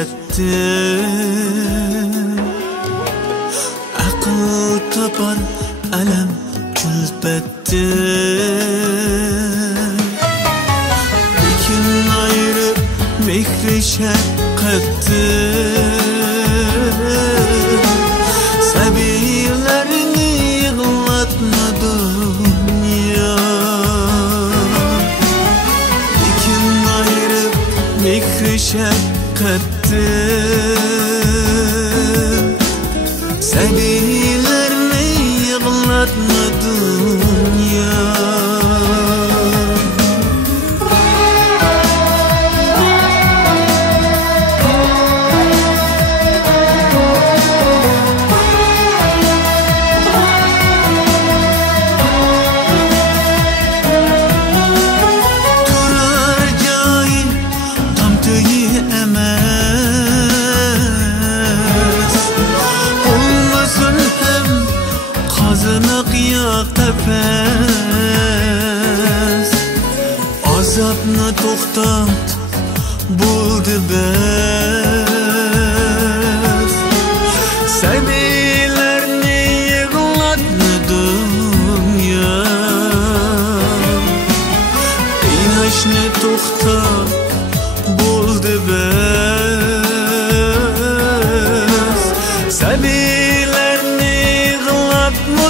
ettim. Akıl tapar alam külfettim. İkin ayrı mehri şefkattim. Sebilerini yığlatma dünya. İkin ayrı mehri şefkattim. Sebilerini yığlatma dünya. Tefes azapni to'xtat bo'ldi bas. Sebilarni yig'latma dunyo. Qiynashni to'xtat bo'ldi bas. Sebilarni yig'latma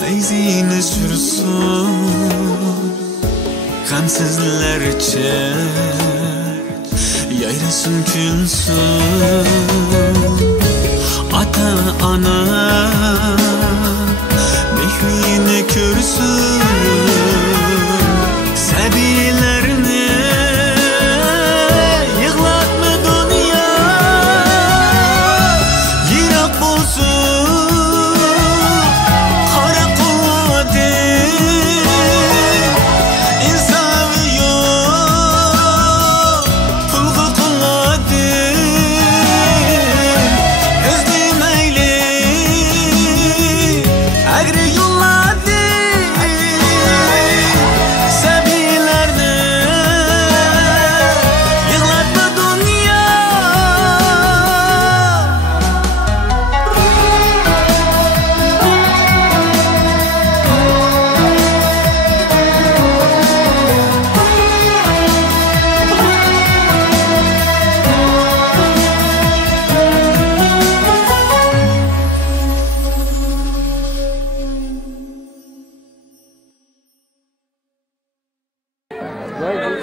feyzini sürsun gamsizlarcha yayrasın külsün. Ata ana mehrini körsün. Sebilerini yığlatma dünya. Yirak bolsun kara kuvveti. İnsafı yok pulgu kuvveti. Özlemeyli agri yolladı. Sebilerini yığlatma dünya. Vay